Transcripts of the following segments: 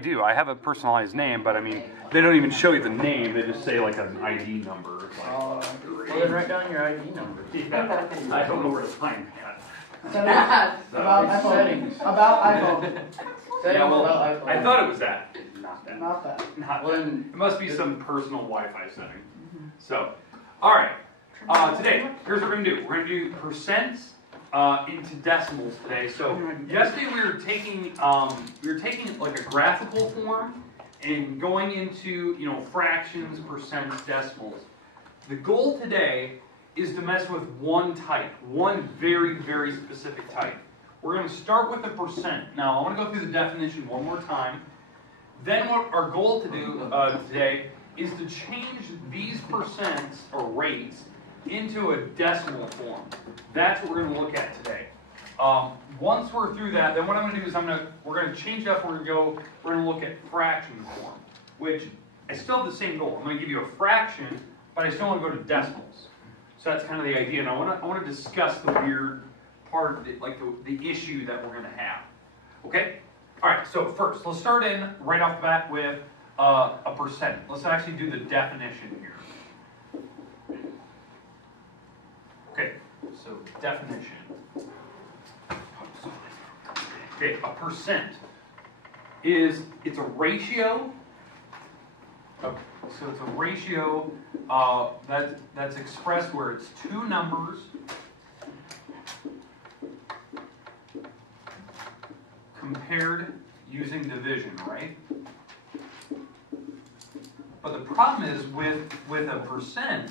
do. I have a personalized name, but I mean, they don't even show you the name. They just say like an ID number. It's like, well, then write down your ID number. Yeah, I don't know where to find that. About iPhone. Settings. About iPhone. Yeah, well, about iPhone. I thought it was that. Not that. Not that. Not Well, that. then- It must be some personal Wi-Fi setting. So, all right. Today, here's what we're gonna do. We're gonna do percents into decimals today. So yesterday we were taking like a graphical form and going into fractions, percents, decimals. The goal today is to mess with one type, one very, very specific type. We're going to start with a percent. Now, I want to go through the definition one more time. Then what our goal to do today is to change these percents or rates into a decimal form. That's what we're going to look at today. Once we're through that, then what I'm going to do is we're going to change up. We're going to look at fraction form, which I still have the same goal. I'm going to give you a fraction, but I still want to go to decimals. So that's kind of the idea. And I want to discuss the weird part, like the issue that we're going to have. Okay? All right, so first, let's start in right off the bat with a percent. Let's actually do the definition here. Okay, so definition. Okay, a percent it's a ratio. So it's a ratio that's expressed where it's two numbers compared using division, right? But the problem is with a percent,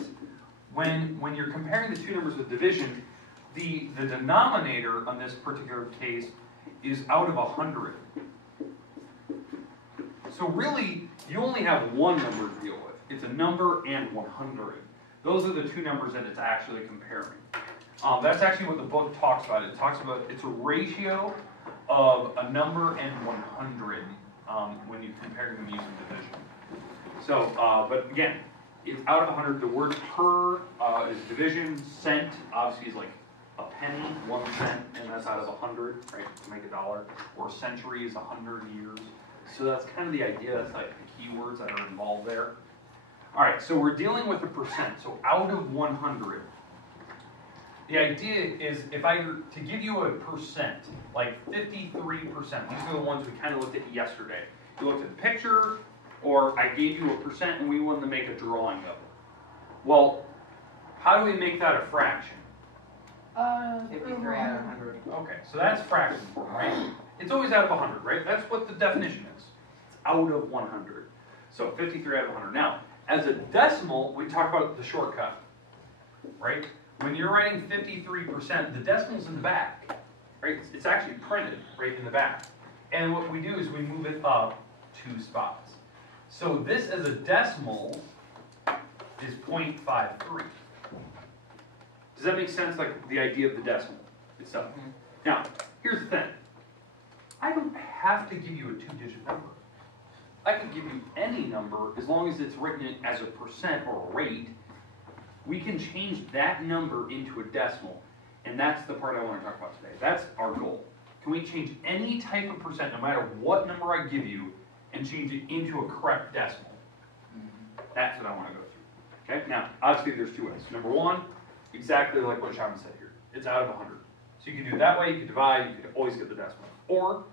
when you're comparing the two numbers with division, the denominator on this particular case is out of 100. So really, you only have one number to deal with. It's a number and 100. Those are the two numbers that it's actually comparing. That's actually what the book talks about. It talks about it's a ratio of a number and 100 when you compare them using division. So, but again, it's out of 100. The word per is division. Cent obviously is like a penny, 1 cent, and that's out of 100, right? To make a dollar. Or century is 100 years. So that's kind of the idea. That's like the keywords that are involved there. All right, so we're dealing with a percent. So out of 100. The idea is if I were to give you a percent, like 53%, these are the ones we kind of looked at yesterday. You looked at the picture, or I gave you a percent and we wanted to make a drawing of it. Well, how do we make that a fraction? 53 out of 100. Okay, so that's fraction form, right? It's always out of 100, right? That's what the definition is. It's out of 100. So 53 out of 100. Now, as a decimal, we talk about the shortcut, right? When you're writing 53%, the decimal's in the back, right? It's actually printed right in the back. And what we do is we move it up 2 spots. So this as a decimal is 0.53. Does that make sense, like the idea of the decimal itself? Mm-hmm. Now, here's the thing. I don't have to give you a 2-digit number. I can give you any number as long as it's written as a percent or a rate. We can change that number into a decimal, and that's the part I want to talk about today. That's our goal. Can we change any type of percent, no matter what number I give you, and change it into a correct decimal? That's what I want to go through. Okay? Now, obviously there's 2 ways. Number 1, exactly like what Shaman said here. It's out of 100. So you can do it that way, you can divide, you can always get the decimal. Or,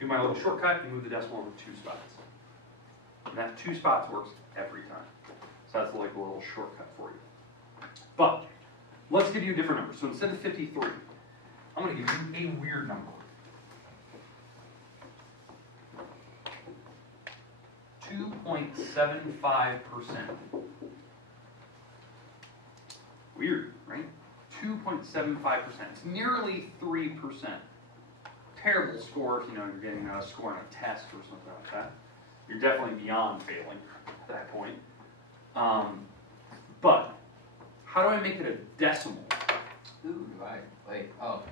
do my little shortcut and move the decimal over 2 spots. And that 2 spots works every time. So that's like a little shortcut for you. But, let's give you a different number. So instead of 53, I'm going to give you a weird number. 2.75%. Weird, right? 2.75%. It's nearly 3%. Terrible score if you're getting a score on a test or something like that. You're definitely beyond failing at that point. But how do I make it a decimal? Ooh, divide. Wait, oh.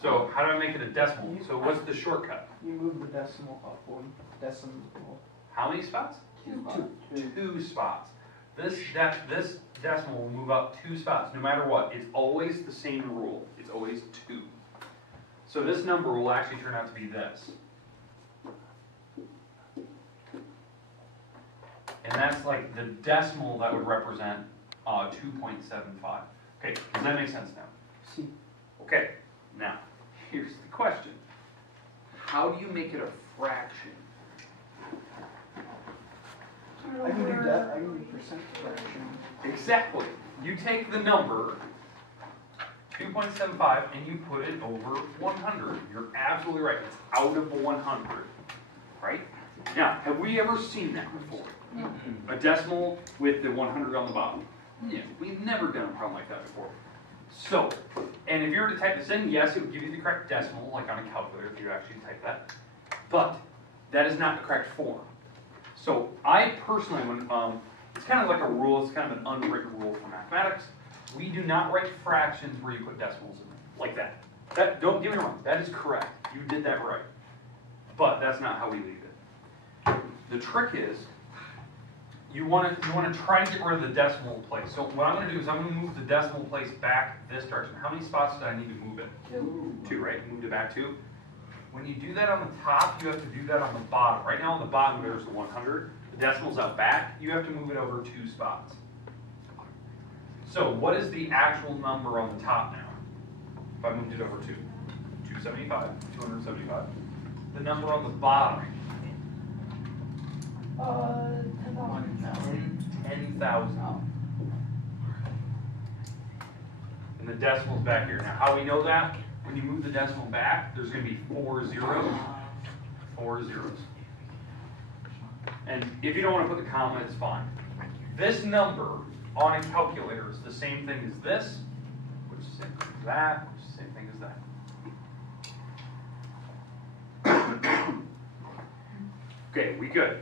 So how do I make it a decimal? So what's the shortcut? You move the decimal up 1 decimal. How many spots? 2. 2 spots. This decimal will move up 2 spots no matter what. It's always the same rule. It's always 2. So this number will actually turn out to be this. and that's like the decimal that would represent 2.75. Okay, does that make sense now? See, Okay, now, here's the question. How do you make it a fraction? I can do that, I can do percent fraction. Exactly. You take the number 2.75 and you put it over 100. You're absolutely right. It's out of 100, right? Now, have we ever seen that before? A decimal with the 100 on the bottom? Yeah, we've never done a problem like that before. So, and if you were to type this in, yes, it would give you the correct decimal, like on a calculator if you actually type that. But that is not the correct form. So I personally, it's kind of like a rule, it's kind of an unwritten rule for mathematics. We do not write fractions where you put decimals in them, like that. Don't get me wrong, that is correct. You did that right. But that's not how we leave it. The trick is, you want to try to get rid of the decimal place. So what I'm going to do is I'm going to move the decimal place back this direction. How many spots do I need to move it? Two, right? Move it back 2. When you do that on the top, you have to do that on the bottom. Right now on the bottom there's the 100. The decimal's out back. You have to move it over 2 spots. So what is the actual number on the top now? If I moved it over 2. 275, 275. The number on the bottom. 10,000. And the decimal's back here. Now, how we know that? When you move the decimal back, there's going to be 4 zeros. 4 zeros. And if you don't want to put the comma, it's fine. This number on a calculator is the same thing as this, which is the same thing as that, which is the same thing as that. Okay, we good.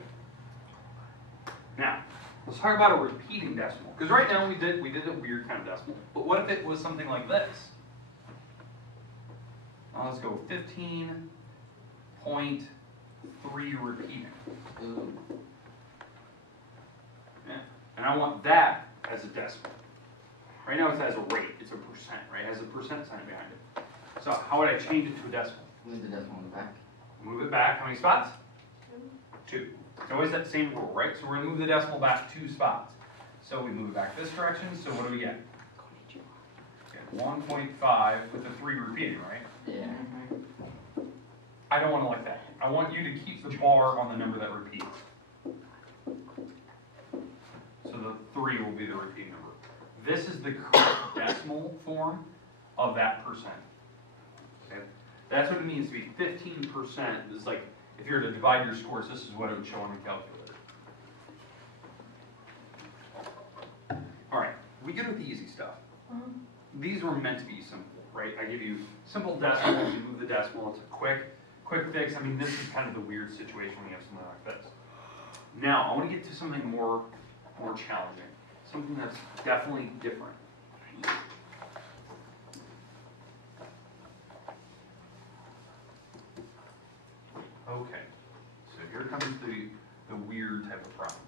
Now, let's talk about a repeating decimal. Because right now we did a weird kind of decimal. But what if it was something like this? Now let's go 15.3 repeating. Ooh. Yeah. And I want that as a decimal. Right now it has a rate. It's a percent, right? It has a percent sign behind it. So how would I change it to a decimal? Move the decimal in the back. Move it back. How many spots? 2. It's always that same rule, right? So we're going to move the decimal back 2 spots. So we move it back this direction. So what do we get? 1.5 with the 3 repeating, right? Yeah. I don't want it like that. I want you to keep the bar on the number that repeats. So the 3 will be the repeat number. This is the correct decimal form of that percent. Okay? That's what it means to be 15%. It's like, if you were to divide your scores, this is what it would show on the calculator. All right, we get with the easy stuff. These were meant to be simple, right? I give you simple decimals, you move the decimal, it's a quick fix. I mean, this is kind of the weird situation when you have something like this. Now, I want to get to something more challenging, something that's definitely different. Okay, so here comes the weird type of problem.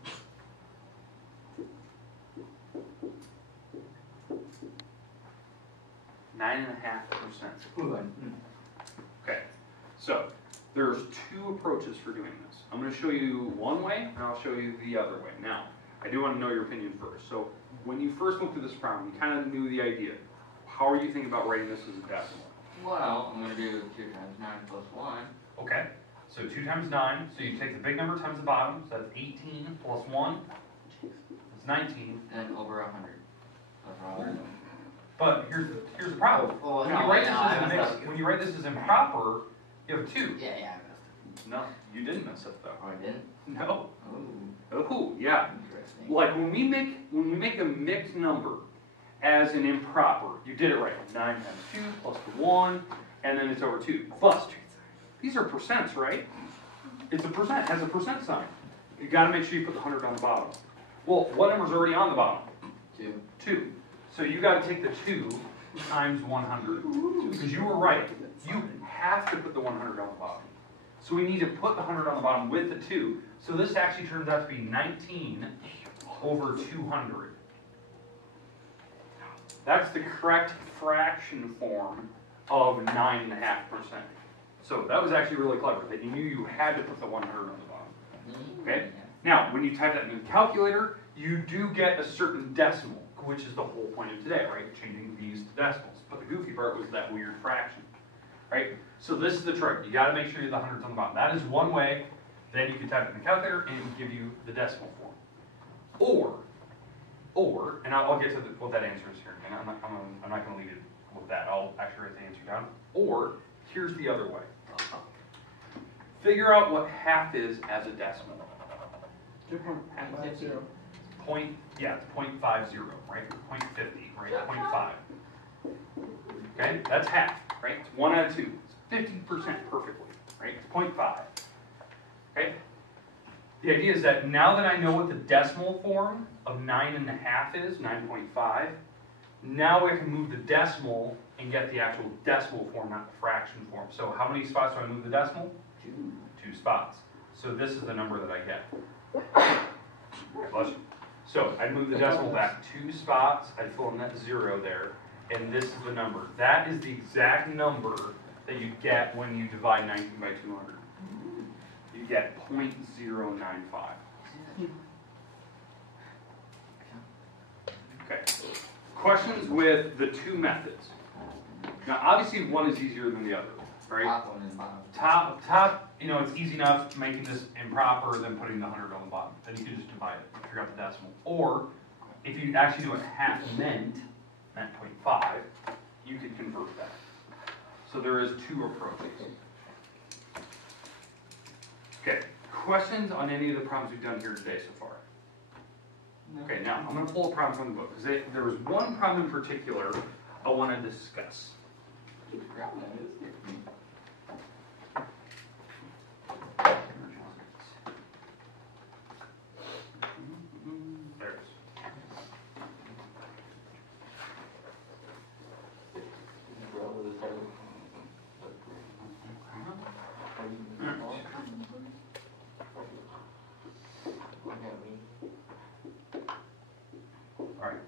$9.5%. Okay, so there's 2 approaches for doing this. I'm going to show you one way, and I'll show you the other way. Now, I do want to know your opinion first. So when you first looked at this problem, you kind of knew the idea. How are you thinking about writing this as a decimal? Well, I'm going to do 2 times 9 plus 1. Okay, so 2 times 9, so you take the big number times the bottom, so that's 18 plus 1, that's 19. And then over 100. That's all we're doing. But here's the problem. Oh, When no, you write wait, this no, as I a messed mix, up. when you write this as improper, you have 2. Yeah, I messed No, you didn't mess up though. up. Oh, I didn't? No. Oh, Oh, yeah. interesting. Like when we make a mixed number as an improper, you did it right. 9 times 2 plus the 1, and then it's over 2. But these are percents, right? It's a percent, it has a percent sign. You got to make sure you put the 100 on the bottom. Well, what number's already on the bottom? 2. 2. So you got to take the 2 times 100. Because you were right. You have to put the 100 on the bottom. So we need to put the 100 on the bottom with the 2. So this actually turns out to be 19 over 200. That's the correct fraction form of 9.5%. So that was actually really clever, that you knew you had to put the 100 on the bottom. Okay? Now, when you type that in the calculator, you do get a certain decimal, which is the whole point of today, right? Changing these to decimals. But the goofy part was that weird fraction, right? So this is the trick. You got to make sure you have the hundreds on the bottom. That is one way. Then you can type it in the calculator, and it will give you the decimal form. Or, and I'll get to what that answer is here. And I'm not going to leave it with that. I'll actually write the answer down. Or, here's the other way. Figure out what half is as a decimal. 2.50. It's 0.50, right? 0.50, right? 0.5. Okay, that's half, right? It's 1 out of 2. It's 50% perfectly, right? It's 0.5. Okay? The idea is that now that I know what the decimal form of 9.5 is, 9.5, now I can move the decimal and get the actual decimal form, not the fraction form. So how many spots do I move the decimal? 2 spots. So this is the number that I get. Okay, bless you. So I move the decimal back 2 spots, I fill in that 0 there, and this is the number. That is the exact number that you get when you divide 19 by 200. You get 0.095. Okay. Questions with the 2 methods. Now obviously one is easier than the other, right? Top one and bottom. Top, it's easy enough making this improper than putting the 100 on the bottom. Then you can just divide it, figure out the decimal. Or, if you actually knew what half meant 0.5, you could convert that. So there is 2 approaches. Okay, questions on any of the problems we've done here today so far? Okay, now I'm going to pull a problem from the book, because there was one problem in particular I want to discuss.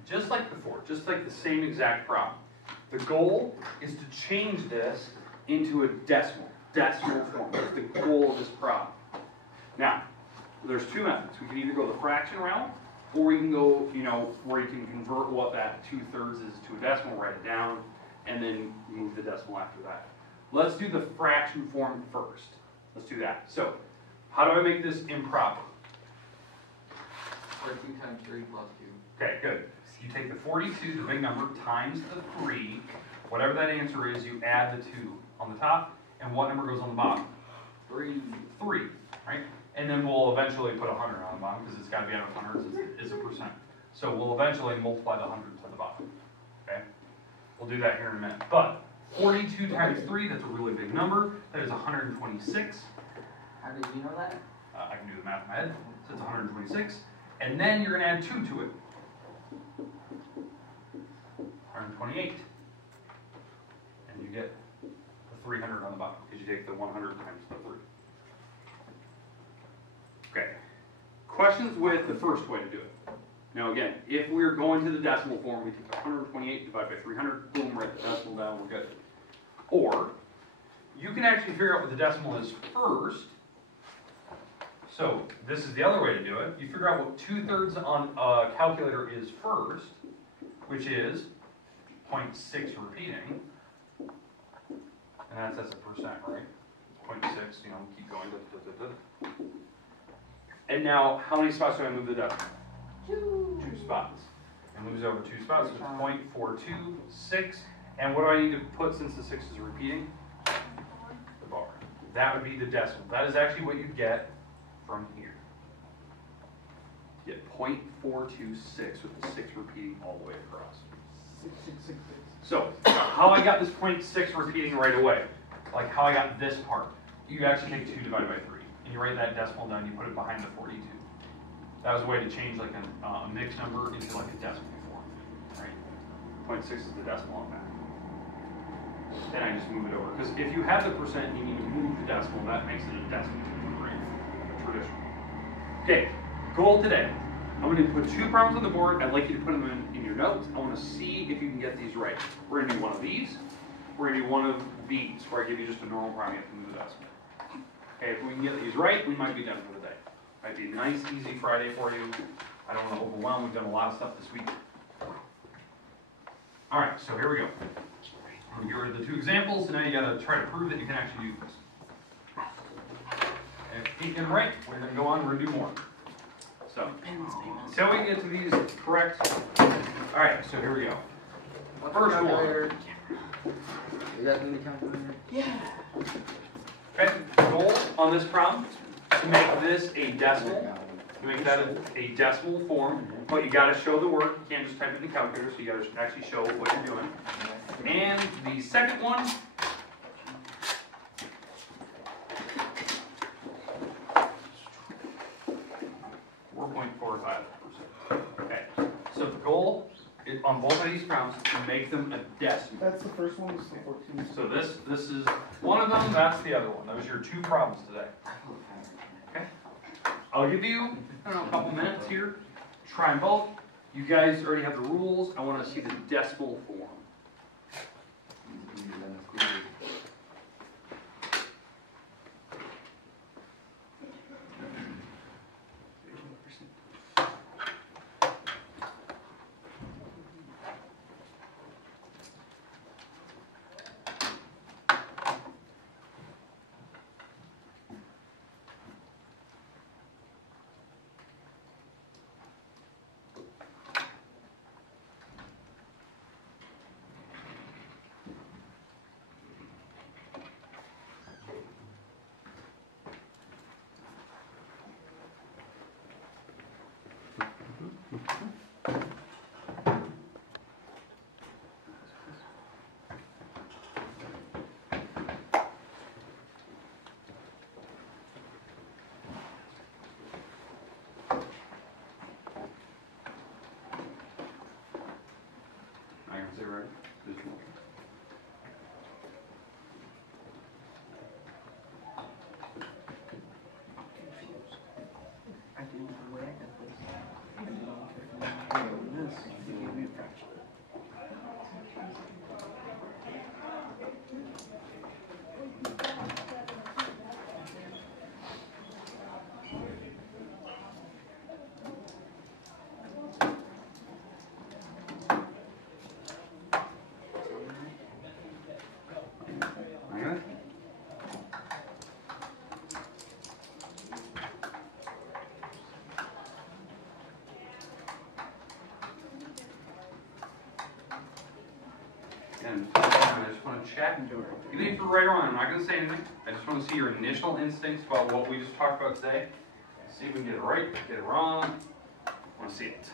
Just like before, just like the same exact problem. The goal is to change this into a decimal form. That's the goal of this problem. Now, there's 2 methods. We can either go the fraction route, or we can go, where you can convert what that 2/3 is to a decimal, write it down, and then move the decimal after that. Let's do the fraction form first. Let's do that. So, how do I make this improper? 42 times 3 plus 2. Okay, good. You take the 42, the big number, times the 3. Whatever that answer is, you add the 2 on the top. And what number goes on the bottom? 3. 3, right? And then we'll eventually put 100 on the bottom because it's got to be out of hundreds. It's a percent. So we'll eventually multiply the 100 to the bottom. Okay? We'll do that here in a minute. But 42 times 3, that's a really big number. That is 126. How did you know that? I can do the math in my head. So it's 126. And then you're going to add 2 to it. 128. And you get the 300 on the bottom because you take the 100 times the 3. Okay. Questions with the first way to do it. Now again, if we're going to the decimal form, we take 128 divided by 300, boom, write the decimal down, we're good. Or, you can actually figure out what the decimal is first. So, this is the other way to do it. You figure out what 2/3 on a calculator is first, which is 0.6 repeating. And that's as a percent, right? 0.6, keep going. And now, how many spots do I move the decimal? 2 spots. It moves over 2 spots, so it's 0.426. And what do I need to put since the 6 is repeating? The bar. That would be the decimal. That is actually what you get from here. You get 0.426 with the 6 repeating all the way across. 6. So, how I got this 0.6 repeating right away, like how I got this part, you actually take 2 divided by 3, and you write that decimal down, you put it behind the 42. That was a way to change like a mixed number into like a decimal form, right? 0.6 is the decimal on that. Then I just move it over, because if you have the percent and you need to move the decimal, that makes it a decimal, right? Traditional. Okay, goal today. I'm going to put 2 problems on the board. I'd like you to put them in your notes. I want to see if you can get these right. We're going to do one of these. We're going to do one of these, where I give you just a normal problem. You have to move the decimal. Okay, if we can get these right, we might be done for the day. Might be a nice, easy Friday for you. I don't want to overwhelm, we've done a lot of stuff this week. All right, so here we go. I'm gonna get rid of the two examples, so now you gotta try to prove that you can actually do this. If you can right, we're gonna go on, we're gonna do more. So, until we get to these correct. All right, so here we go. First one. You got the calculator? Okay, goal on this problem, to make this a decimal, to make that a decimal form, but you gotta show the work, you can't just type it in the calculator, so you gotta actually show what you're doing. And the second one, .45%. Okay, so the goal on both of these problems is to make them a decimal. That's the first one, this is the 14. So this is one of them, that's the other one. Those are your two problems today. Okay? I'll give you, I don't know, a couple minutes here. Try them both. You guys already have the rules. I want to see the decimal form. I can say right. And I just want to check. You leave for right or wrong. I'm not going to say anything. I just want to see your initial instincts about what we just talked about today. See if we can get it right, get it wrong. I want to see it.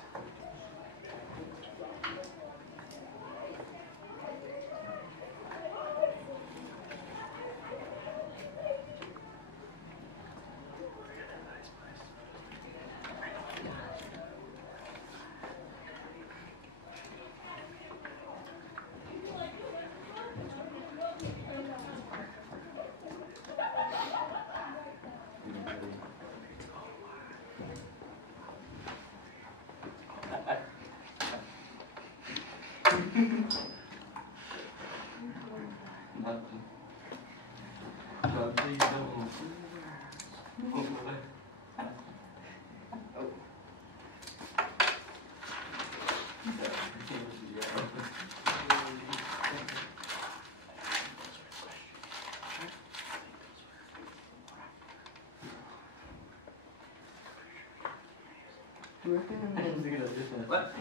What?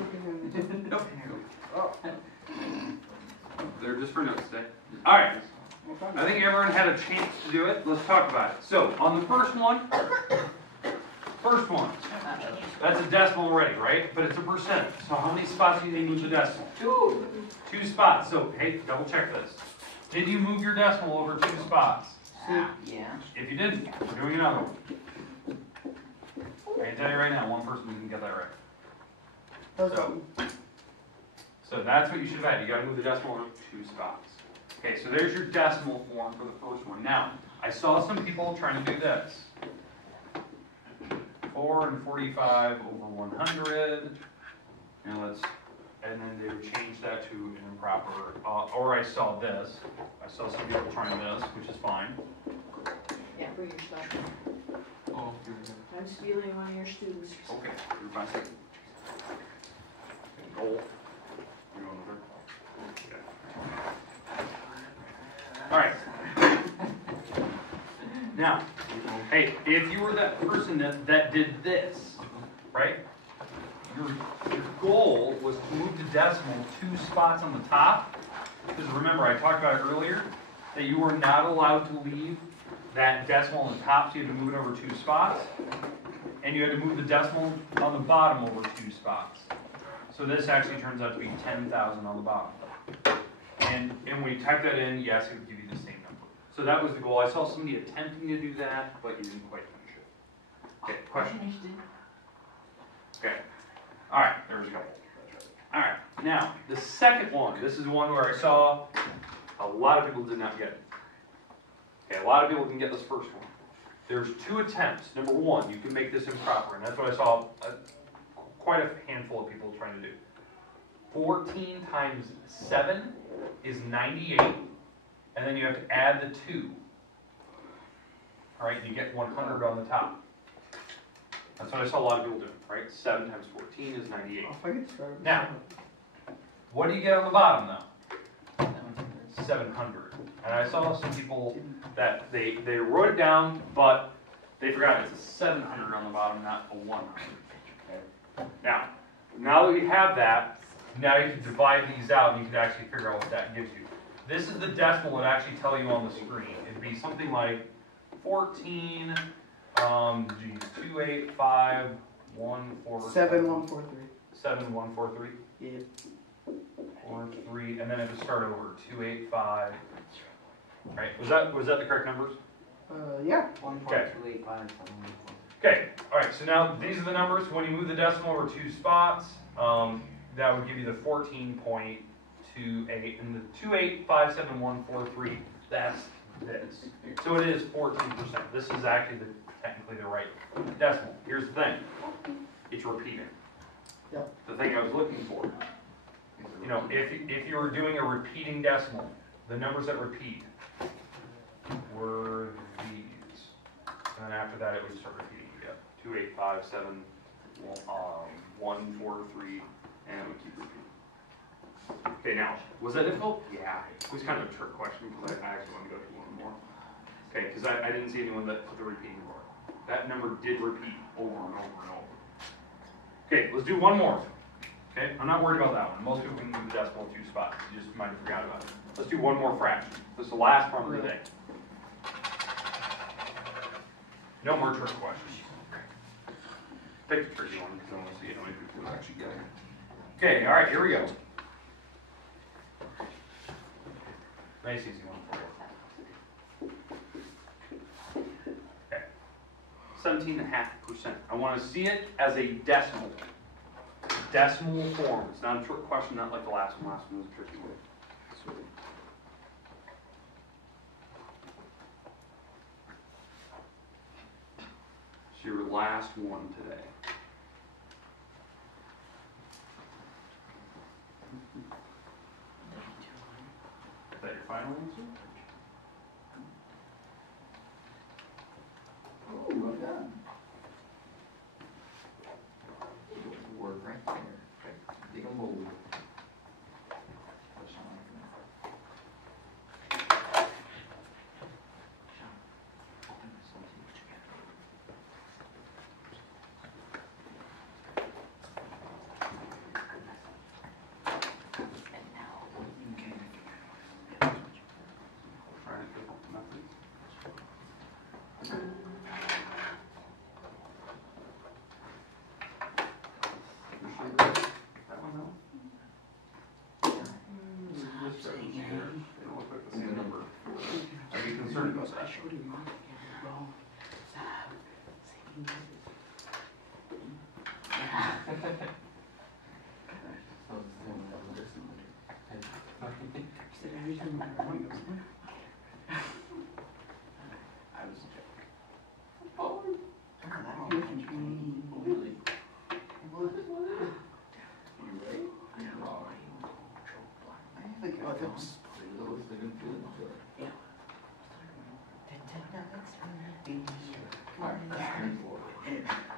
Nope. Oh. They're just for notes today. All right. I think everyone had a chance to do it. Let's talk about it. So, on the first one, that's a decimal already, right? But it's a percent. So how many spots do you need to move the decimal? 2. 2 spots. So, hey, double check this. Did you move your decimal over 2 spots? Yeah. If you didn't, we're doing another one. I can tell you right now, one person can get that right. So that's what you should have had. You got to move the decimal over 2 spots. Okay, so there's your decimal form for the first one. Now, I saw some people trying to do this. 4 and 45 over 100. And then they would change that to an improper, or I saw this. I saw some people trying this, which is fine. Yeah, bring your stuff. Oh, here we go. I'm stealing one of your students. Okay, you're fine. Goal. You going with her? Okay. All right. Now, hey, if you were that person that did this, right? Your goal was to move the decimal 2 spots on the top. Because remember, I talked about it earlier, that you were not allowed to leave that decimal on the top, so you had to move it over 2 spots. And you had to move the decimal on the bottom over 2 spots. So this actually turns out to be 10,000 on the bottom. And when you type that in, yes, it would give you the same number. So that was the goal. I saw somebody attempting to do that, but you didn't quite finish it. Okay, question? Okay. All right, there's a couple. All right, now, the second one. This is one where I saw a lot of people did not get it. Okay, a lot of people can get this first one. There's 2 attempts. Number 1, you can make this improper, and that's what I saw quite a handful of people trying to do. 14 times 7 is 98, and then you have to add the 2. All right, you get 100 on the top. That's what I saw a lot of people doing, right? 7 times 14 is 98. If I could start. Now, what do you get on the bottom, though? 700. And I saw some people that they wrote it down, but they forgot it's a 700 on the bottom, not a 100. Okay? Now that we have that, now you can divide these out and you can actually figure out what that gives you. This is the decimal that actually tell you on the screen. It'd be something like 14, 285143. 7143. 7143. Yeah. 43, and then it would start over. 285. Right? Was that the correct numbers? Yeah. 1.285. Okay. All right. So now these are the numbers. When you move the decimal over 2 spots, that would give you the 14.28 and the 2857143. That's this. So it is 14%. This is actually technically the right decimal. Here's the thing. It's repeating. Yep. The thing I was looking for. You know, if you were doing a repeating decimal, the numbers that repeat were these. And then after that, it would start repeating again. 2857, 143, and it would keep repeating. Okay, now, was that difficult? Yeah. It was kind of a trick question because I actually want to go through one more. Okay, because I didn't see anyone that put the repeating bar. That number did repeat over and over and over. Okay, let's do one more. Okay, I'm not worried about that one. Most people can move the decimal 2 spots. You just might have forgot about it. Let's do one more fraction. This is the last part of the day. No more trick questions. Pick the tricky one because I want to see how many people actually get it. Okay, all right, here we go. Nice easy one for you. Okay. 17.5%. I want to see it as a decimal. Decimal form. It's not a trick question, not like the last one. Last one was a tricky one. So your last one today. Is that your final answer? Oh, well done. Word right there. Okay. Big and bold.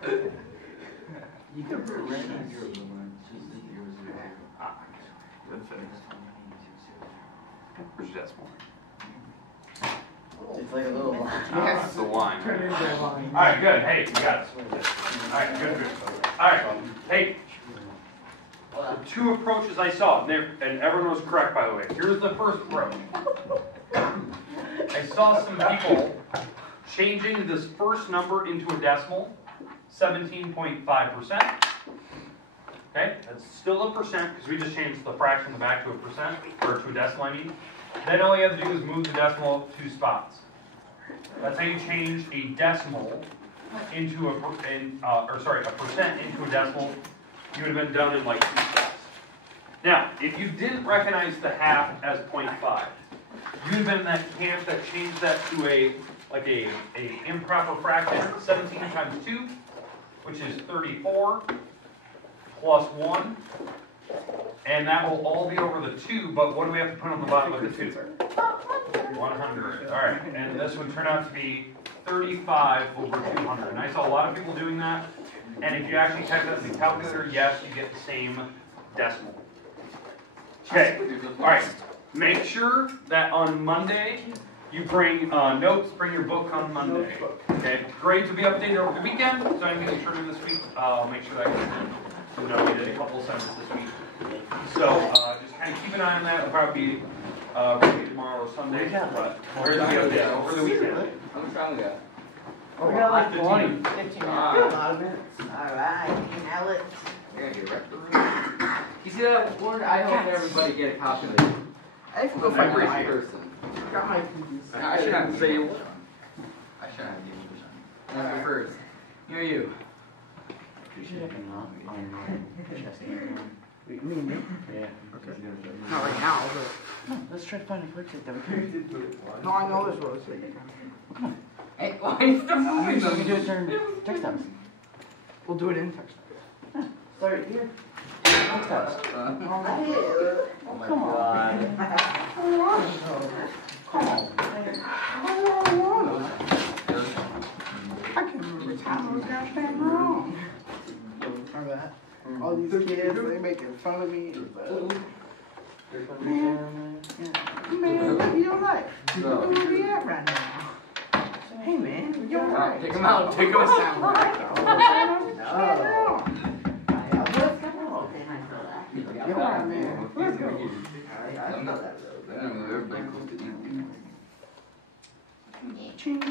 You can right now, zero, one, just zero, zero. Where's your decimal? It's like a little line. That's the line. Turn into a line. Alright, good. Hey, you got it. Alright, good. Alright, hey. The two approaches I saw, and everyone was correct, by the way. Here's the first approach. I saw some people changing this first number into a decimal, 17.5%. Okay, that's still a percent, because we just changed the fraction in the back to a percent, or to a decimal, I mean. Then all you have to do is move the decimal 2 spots. That's how you change a decimal into a percent into a decimal. You would have been done in like 2 steps. Now, if you didn't recognize the half as 0.5, you would have been in that camp that changed that to a improper fraction, 17 times 2, which is 34, plus 1. And that will all be over the 2, but what do we have to put on the bottom of the 2? 100. Alright, and this would turn out to be 35 over 200. And I saw a lot of people doing that. And if you actually type that in the calculator, yes, you get the same decimal. Okay, alright. Make sure that on Monday, you bring notes, bring your book on Monday. Okay, grades will be updated over the weekend, so I'm going to turn in this week. I'll make sure that you know we did a couple of assignments this week. So just kind of keep an eye on that. It'll probably be maybe tomorrow or Sunday. But where's the update over the weekend? How much time we got? We got like 20. 15 minutes. A lot of minutes. Alright, now let's. I gotta get wrecked. You see that board? I hope everybody get a copy of it. I can go Every find my person. got my keys. No, I should have say one. I should have given you one. That's the first. Here you. Me and me? Yeah. Okay. Not right now, but. Let's try to find a quick that we can. No, I know this was. Hey, why is the moving So we them? do it during text times. We'll do it in text. Start here. Text times. Oh my god. I can remember time I was goddamn wrong. Remember that? All these kids, they making fun of me. Man, look at your life. Look where we at right now. Hey man, you're right. Take them out. Take them out. You're right, man. Let's go. Ching.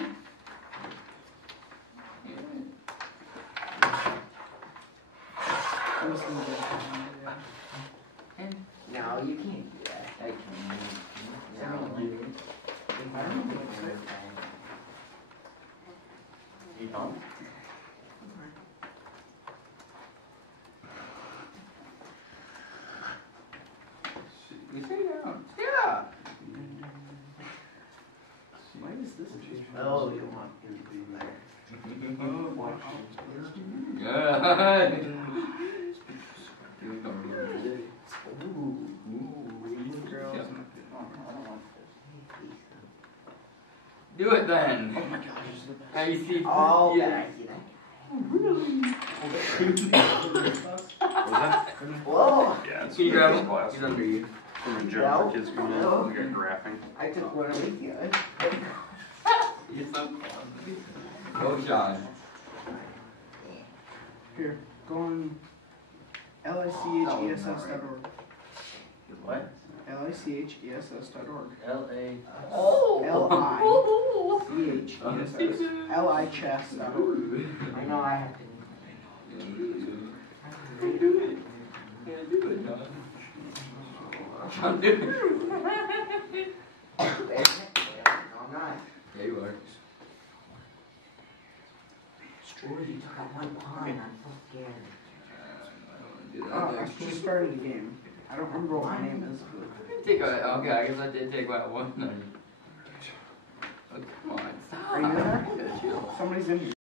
No, you can't do that. I can. You don't? You sit down. Yeah. Why is this change? Oh, you want him to be there. Good. Do it then. Oh my gosh. How you see? Oh, yeah. Whoa, Yeah, it's Can you grab him? class. He's under you. From a gym for kids going on. We got graphing. I took one with you. You're so close. Go, John. Here, go on lichess.org. What? lichess.org. L-A. Oh. lichess. lichess.org. I know I have to. Do it. Yeah, do it, John. John, do it. I'm not. Yeah, you are. Jordy, you took out one pawn. I'm so scared. Do that I next. just started the game. I don't remember what my name is. Take a, okay, I guess I did take that one then. Oh, come on, stop. Are you there? Yeah, chill. Somebody's in here.